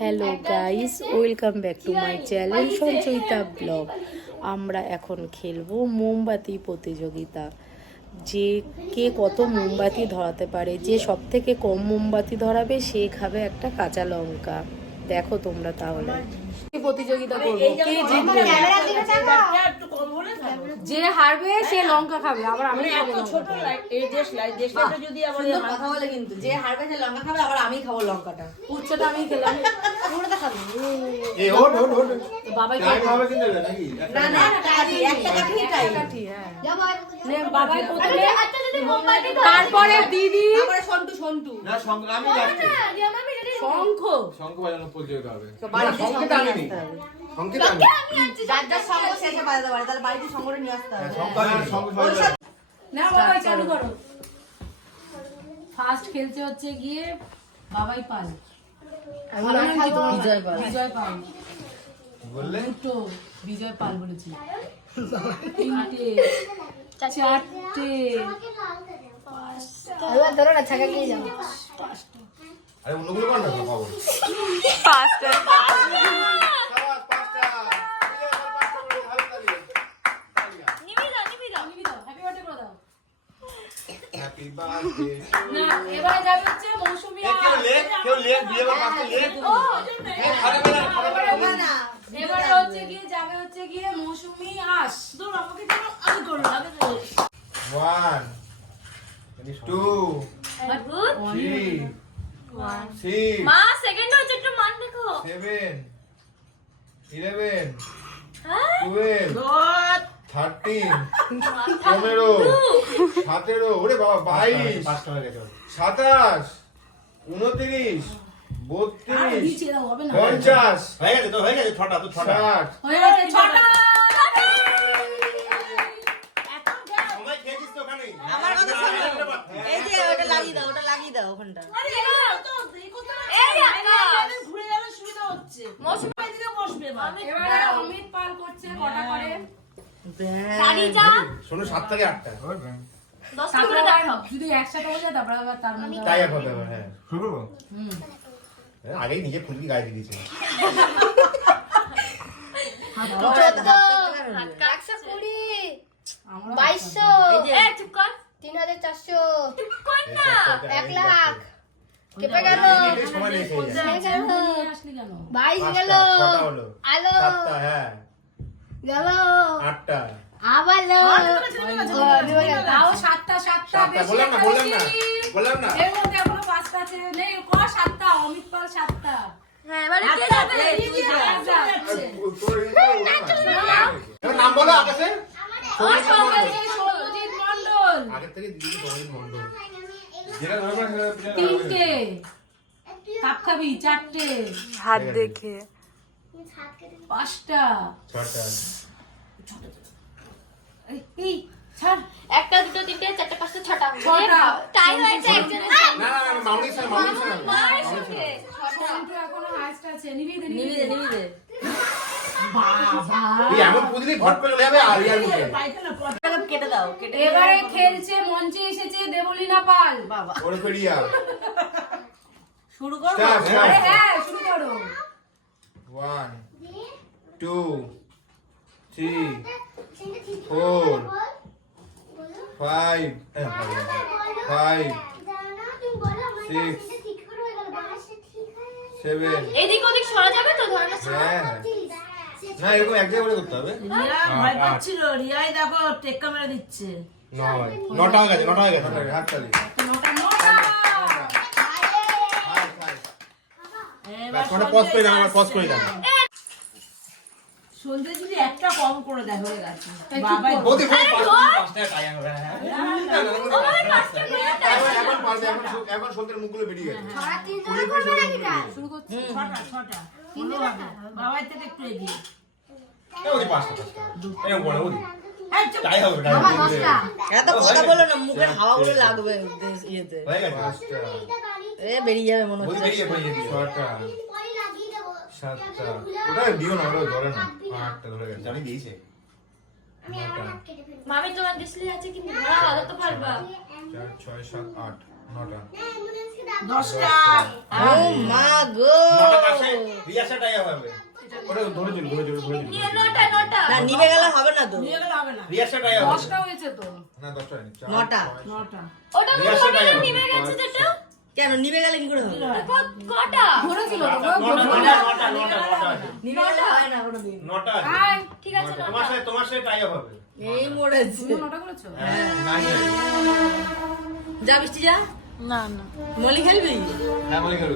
Hello guys, welcome back to my channel Sanchayita blog. আমরা এখন খেলবো মোমবাতি প্রতিযোগিতা। যে কে কত মোমবাতি ধরাতে পারে, যে সব থেকে কম মোমবাতি ধরাবে সে খাবে একটা কাঁচা লঙ্কা। দেখো তোমরা তাহলে প্রতিযোগিতা করবো, কে জিতবে। যে হারবে সে লঙ্কা খাবে, আবার আমি খাবো কথা বলে কিন্তু যে হারবে সে লঙ্কা খাবে, আবার আমি খাবো লঙ্কাটা। উচ্চটা আমি খেলাম, পুরোটা খাবো। বাবাই খাবে কিন্তু নাকি না না কাঠি একটা কাঠি এটাই কাঠি। হ্যাঁ নে বাবাই প্রথমে, তারপরে দিদি, তারপরে সন্টু। সন্টু না শঙ্খ, আমি যাচ্ছি শঙ্খ বাজানো প্রতিযোগিতা হবে। শঙ্খটা আমি নি শঙ্খটা আমি যার যার শঙ্খ শেষে বাজাতে পারে, তাহলে বাড়িতে শঙ্খটা নিয়ে আসতে হবে। শঙ্খ না বাবাই চালু করো। ফার্স্ট খেলতে হচ্ছে গিয়ে বাবাই পাল, বিজয় পাল বললে তো বিজয় পাল বলেছি। তিনটে চারটে পাঁচটা ধরো না, ছাকা নিয়ে যাও। আরে অন্যগুলো কোনটা পাবো? পাঁচটা হ্যাপি বার্থডে না। এবারে যাবে হচ্ছে মৌসুমী। কেউ লেখ দিয়ে বা পাঁচটা লেখ। ও না, এবারে হচ্ছে গিয়ে যাবে হচ্ছে গিয়ে মৌসুমী আস। দূর আমাকে দাও, আমি করব আগে তো। 1 2 3 6 মা সেকেন্ড হচ্ছে, একটু মান দেখো। 7 11 12 13 15 17 ওরে বাবা 22 27 29 32 50 হয়ে গেছে তো, হয়ে গেছে ছটা তো, ছটা 60 হয়ে গেছে ছটা। সময় খেয়েছিস তো ওখানে। আমার কথা শোনো, এই যে ওটা লাগিয়ে দাও ওখানটা। আরে তো এই আকা ঘুরে গেলে সুবিধা হচ্ছে। মৌসুমী এদিকে বসবে। এবারে অমিত পাল করছে কটা করে। গাড়ি যা শোনো 7 থেকে 8টা 10টা করে দেখাও। যদি একসাথে হয়ে যায় তারপর আবার তার মধ্যে তাই এক হবে। হ্যাঁ শুরু করব। আগেই নিজে ফুলকি গায়ে দিয়ে দিয়েছে। 7টা অমিত পাল 7টা। হ্যাঁ এবারে কে যাবে? তুই নাম বলো আকাশে। সৌরজিৎ মণ্ডল। আগে থেকে দিদি সৌরজিৎ মণ্ডল। তিনটে কাপ খাবি, 4টে হাত দেখে, 5টা 6টা এই ছাড়। 1টা 2টো 3টে 4টে 5টে 6টা 6টা টাই হয়েছে একজনের। না মাউনির সাথে মায়ের সঙ্গে সন্টু এখনো হাইস্ট আছে। নিবি দে এই এমন পুদিনি ঘট করে চলে যাবে আর ইয়ার মুখে। কেটে দাও। এবারে খেলছে, মঞ্চে এসেছে দেবলীনা পাল। বাবা ওরে পেরিয়া শুরু করো। আরে হ্যাঁ শুরু করো। 1 2 3 4 5 5 6 7 এদিক ওদিক সরা যাবে তো ধরে না। হ্যাঁ না এরকম এক জায়গায় করতে হবে। রিয়া ভয় পাচ্ছিল, রিয়াই দেখো টেক্কা মেরে দিচ্ছে। 9টা হয়ে গেছে। হাততালি। পজ করে দাও। সন্ধ্যে যদি একটা কম করে দেয় হয়ে গেছে। বাবাই এখন সন্ধ্যের মুখগুলো বেরিয়ে গেছে। শুরু করছি। 6টা বাবাই থেকে একটু এগিয়ে। এত কথা বলো না, মুখের হাওয়াগুলো লাগবে ইয়েতে। এ বেরিয়ে যাবে মনে হচ্ছে। 6টা 7টা ওটা দিও না, ওটা ধরে না। 8টা ধরে গেছে। আমি দিয়েছি। মামি তোমার ডিসপ্লে আছে কিন্তু ধরা আলো তো পারবা। 4 6 7 8 9টা 10টা ও মা গো 9টা পাশে রিয়াসা টাইয়া হবে ওটা ধরে নিয়ে নটা নটা না নিভে গেলে হবে না তো নিয়ে গেলে হবে না। রিয়াসা টাইয়া হবে 10টা হয়েছে তো। না 10টা হয়নি 9টা। 9টা ওটা রিয়াসা মনে টাইয়া হয় হবে। নিভে গেছে যেটা কেন নিভে গেলে কি করে হবে কটা ধরেছিল তো। 9টা নিভে গেলে হয় না কোনোদিন 9টা আয় ঠিক আছে তোমার সাথে টাইয়া হবে এই মরেছে তুমি 9টা করেছো? নাই যা বৃষ্টি যা না না মলি খেলবি হ্যাঁ বলি করো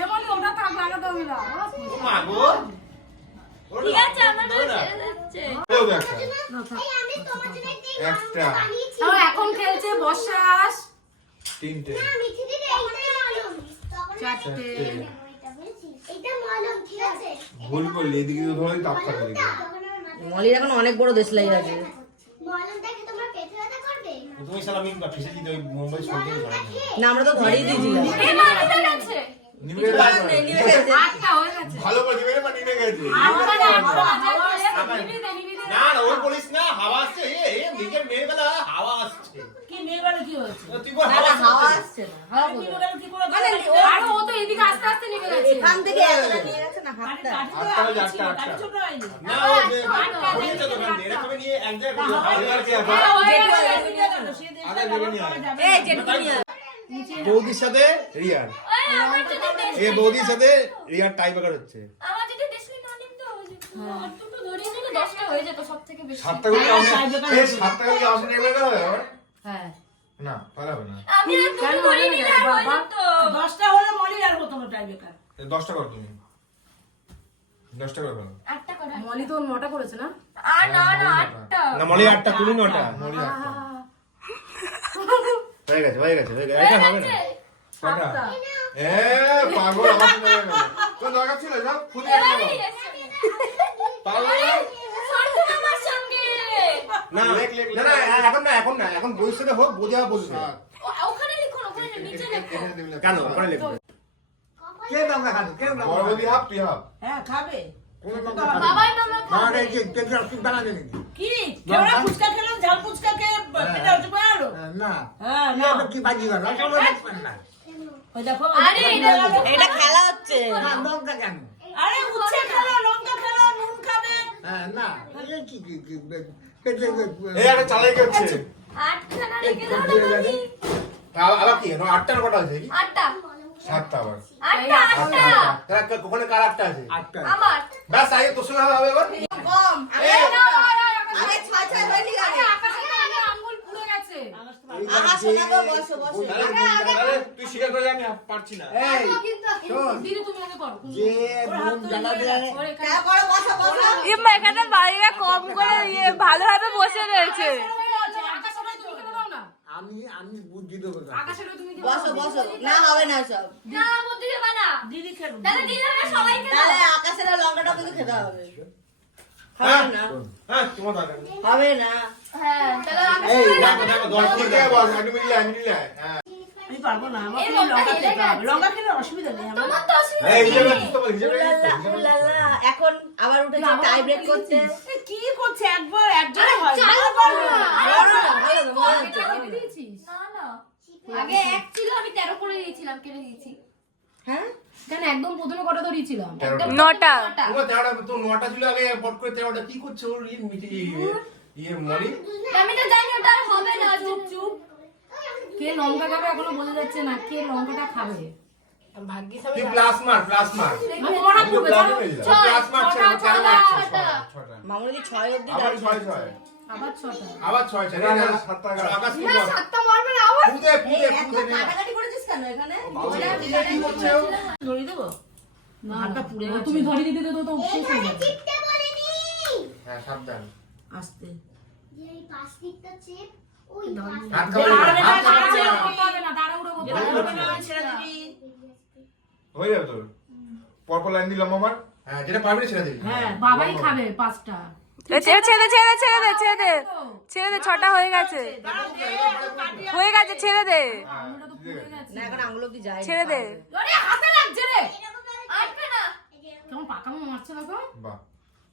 এমনি ওটা তাক লাগাতে হবে না। মা গো ঠিক আছে আমার ছেড়ে যাচ্ছে দেও একটা তাও এখন খেলছে বর্ষাস। 3টে 4টে। ভুল করলি এদিকে তো ধরে তাপ খাবে এদিকে মলির এখন অনেক বড় দেশ লাগে আছে তুমি সালা মিন বা ফিসে দিতে ওই মুম্বাই ছড়িয়ে দিও না আমরা তো ধরেই দিয়েছিলাম এই মানিটা গেছে নিবে নিভে গেছে 8টা হয়ে গেছে। ভালো করে দিবে না নিবে গেছে না না ওই বলিস না হাওয়া আসছে এ নিজের মেয়ে বেলা হাওয়া আসছে কি মেয়ে বেলা কি হয়েছে? তুই বল না না হাওয়া আসছে না হাওয়া কি কোথায়? বেলা কি করে মানে আর ও তো এদিকে আস্তে আস্তে নেমে গেছে। এখান থেকে এতটা নিয়ে গেছে না হাতটা কাটি ছোট হয়নি। না ও যে বলিস তো কেন এরকম নিয়ে এক জায়গায় করে হাওয়া কি আছে আগে দেবে নিয়ে এই জেঠু নিয়ে আয়। বৌদির সাথে রিয়ার এই আমার যদি দেশ এই বৌদির সাথে রিয়ার টাই ব্রেকার হচ্ছে আমার যদি দেশলি না নিমতো আর দুটো ধরিয়ে দিলে 10টা হয়ে যেত সবথেকে বেশি 7টা করে এই 7টা করে আসে নেই ব্রেকার হবে হ্যাঁ। না তাহলে হবে না আমি আর দুটো ধরিয়ে নিলে আর হয়ে যেত 10টা হলে মলি আর হতো না টাইব্রেকার। 10টা কর তুমি 10টা করে ফেলো 8টা করে মলি তো 9টা করেছে না? আর না না 8টা না মলি 8টা তুমি 9টা মলি 8টা হয়ে গেছে এটা হবে না কটা এ পাগল আমার শুনে গেল কোন দরকার ছিল সব খুলে গেল পাগল আমার সঙ্গে না এখন না এখন বইতে হোক বোঝা বলবে ওখানে লিখুন ওখানে নিচে লিখুন কেন ওখানে লিখবে কে লঙ্কা খাবে কে লঙ্কা বড় বৌদি হাফ তুই হাফ হ্যাঁ খাবে। কোন লঙ্কা খাবে বাবাই মামা না খাবে রে কে কি বানাবে নাকি কি কেওড়া ফুচকা খেলেন ঝাল ফুচকা কে পেটা উঠে গেল। না হ্যাঁ না না কি বাজি কর আসলে দেখবেন না ওই দেখো আরে এটা খেলা হচ্ছে না লঙ্কা কেন আরে উচ্ছে খেলো লঙ্কা খেলো নুন খাবে। হ্যাঁ না এই কি এই একটা চালাই করছে 8খানা রেখে দাও না তুমি আবার কি 8টার কটা আছে কি 8টা 7টা আবার 8টা তারা ওখানে কার 8টা আছে আটটা আমার বাস আগে তোর সঙ্গে হবে এবার কম এই, আরে ছয় ছয় হয়নি আরে আকাশের গায়ে আঙ্গুল পুড়ে গেছে। আহা শোনা গো বসো বসো তাহলে তুই স্বীকার করে আমি পারছি না এই শোন দিদি তুমি আগে করো। যে নুন জ্বালা দেয় ওরে কেন করো বসো বসো এখানে বাইরে কম করে ভালোভাবে বসে রয়েছে আকাশের গায়ে তুমি কেন দাও না? আমি বুদ্ধি দেবো আকাশের গায়ে তুমি কেন বসো বসো না হবে না সব না বুদ্ধি দেবা না দিদি খেলো। তাহলে দিদি আমরা সবাইকে দাও তাহলে আকাশের লঙ্কাটা কিন্তু খেতে হবে হবে না হ্যাঁ তোমার দরকার নেই। হবে না হ্যাঁ তাহলে এই দেখো 10 মিনিট কে বল আমি মিলে হ্যাঁ আমি পারবো না আমার এই কোনো লঙ্কা লঙ্কা খেতে খেলে হবে। লঙ্কা খেলে অসুবিধা নেই আমার। তোমার তো অসুবিধা এই নেই। হিসেবে তো বল হিসেবে উলালা, উলালা। এখন আবার উঠেছে টাই ব্রেক করতে এ, কি করছে একবার একজন হয় চাল বারবার করো না। হয়। ভালো না, ভালো না, ভালো এটা না। কেটে দিয়েছিস? না না আগে 1 ছিল আমি 13 করে দিয়েছিলাম কেটে দিয়েছি হ্যাঁ কেন একদম প্রথমে কটা ধরিয়েছিলাম? একদম 9টা তোমার তেরোটা তো 9টা ছিল আগে পট করে 13টা কি করছে ওর ইয়ে মরি আমি তো জানি ওটা আর হবে না চুপ চুপ কে লঙ্কা খাবে এখনো বোঝা যাচ্ছে না কে লঙ্কাটা খাবে। ভাগ্যিস তুই প্লাস মার তোমার হাত পুড়বে, প্লাস চলো। প্লাস মার ছটা, 6টা মামুনি 6 অবধি আবার দাঁড়িয়ে 6 আছে। আবার 6টা। আবার 6 7টা আকাশ কি বল 7টা মারবে না আবার। পুদে এই এত কাটাকাটি করেছিস কেন এখানে কি করছে ও ধরে দেবো না হাতটা পুড়ে গেছে। তুমি ধরিয়ে দিতে দিতে তো শেষ হয়ে যাবে। হ্যাঁ সাবধান আস্তে। হাত খাবে হাত খাবে করতে হবে না, তাড়াহুড়ো করতে হবে হবে না। না, ছেড়ে দিবি। হয়ে যাবে তোর পরপর লাইন দিলাম আমার হ্যাঁ যেটা পারবি ছেড়ে দিবি হ্যাঁ বাবাই খাবে 5টা। ছেড়ে দে 6টা হয়ে গেছে ছেড়ে দে আঙুলটা তো পুড়ে গেছে। না এখন আঙুল অবধি যায় ছেড়ে দে আরে হাতে লাগছে রে। আটখানা কেমন পাকা মারছে না গো? বাহ।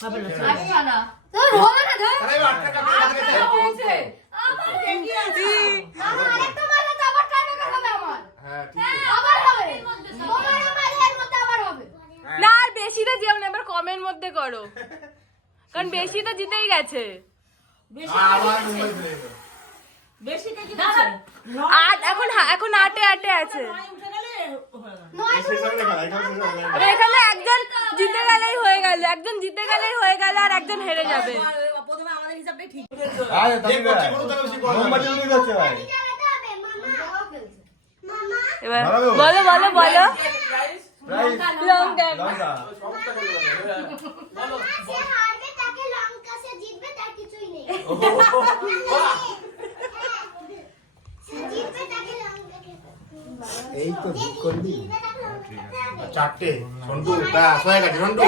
হবে না। আসবে না তোর হবে না ধর তাহলে এবার আটটা কাটতে হয়েছে। আবার এগিয়ে আছে আমার আরেকটা মারলে তো আবার টাকা হবে আমার হ্যাঁ ঠিক আছে। আবার হবে তোমার আমার এর মধ্যে আবার হবে না আর বেশিটা যেও না, এবার কমের মধ্যে করো, কারণ বেশি তো জিতেই গেছে। বেশি আবার মুম্বাই চলে গেল। বেশি কে জিতেছে? আট এখন আটে আছে। নয় উঠে গেলে হয়ে গেল। এই শেষ হবে না খেলা, এখানে শেষ হবে না। এবার এখানে একজন জিতে গেলেই হয়ে গেল, আর একজন হেরে যাবে। প্রথমে আমাদের হিসাবটাই ঠিক। আরে তাহলে করছি বলো তাহলে বেশি বলো। মোমবাতি উড়ে যাচ্ছে ভাই। জ্বালাতে হবে মামা এবার ভালো। বলো প্রাইস লঙ্কা। লঙ্কা। সে হারবে তাকে লঙ্কা, সে জিতবে তার কিছুই নেই সে জিতবে তাকে লঙ্কা খেতে এই তো ঠিক করবি। জিতবে তাকে লঙ্কা খেতে হবে চারটে সন্টু ব্যাস হয়ে গেছে সন্টু।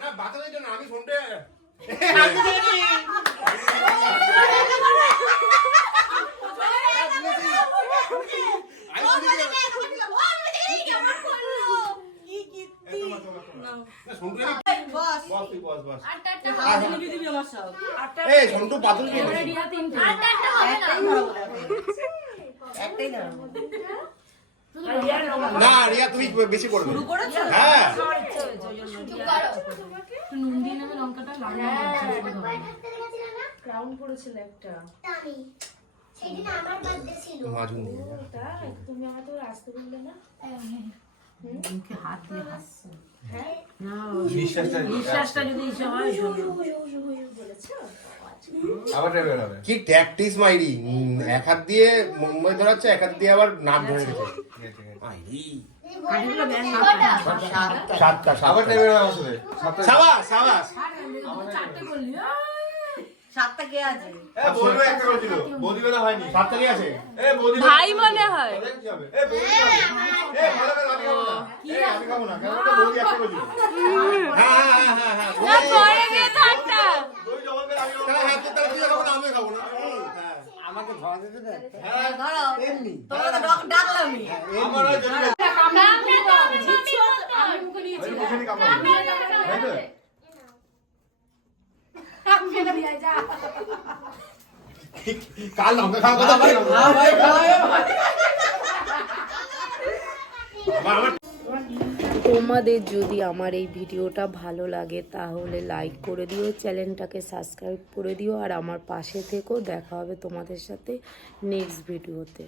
না বাঁচানোর জন্য আমি সন্টু এই সন্টু পাতুল কে রিয়া তিনটে। একটাই দাঁড়াবো। না রিয়া তুমি বেশি করবে হ্যাঁ নুন দিয়ে নেবে লঙ্কাটা লাগিয়ে ভয় থাকতে লেগেছিল না ক্রাউন পড়েছিল একটা। আমি সেদিন আমার বার্থডে ছিল মাজুন দিয়ে তাই তুমি আমাকে তো আসতে বললে না? মুখে হাত দিয়ে হাসছে। নিঃশ্বাসটা যদি ইসে হয় আবার ট্রেবে হবে কি ট্যাকটিস মাইরি এক হাত দিয়ে মুম্বাই ধরাচ্ছে এক হাত দিয়ে আবার নাক ধরে গেছে আইরি কাঠিগুলো ব্যান সাতটা আবার ট্রেবে হবে আসলে সাবাস সাবাস চারটে করলি সাতটা কে আছে? এ বৌদি একটা করেছিল বৌদি বেলা হয়নি সাতটা কি আছে এ বৌদি ভাই মনে হয়। কি হবে এ বৌদি এ ভালো করে আমি খাবো না আমি খাবো না কারণ ওটা বৌদি একটা করেছিল হ্যাঁ না পরে গিয়ে তো একটা। বৌদি জমা করে আমি খাবো না হ্যাঁ তো তাহলে তুই খাবো না আমি খাবো না আমাকে ধরা দিতে দে। ধরো এমনি তোমাকে তো ডাকলামই। আমার আর জন্য আমি মুখে নিয়েছি ওই বসে নি কামড়া তাই তো কাল লঙ্কা খাওয়া কথা বলে তোমাদের যদি আমার এই ভিডিওটা ভালো লাগে তাহলে লাইক করে দিও, চ্যানেলটাকে সাবস্ক্রাইব করে দিও, আর আমার পাশে থেকেও। দেখা হবে তোমাদের সাথে নেক্সট ভিডিওতে।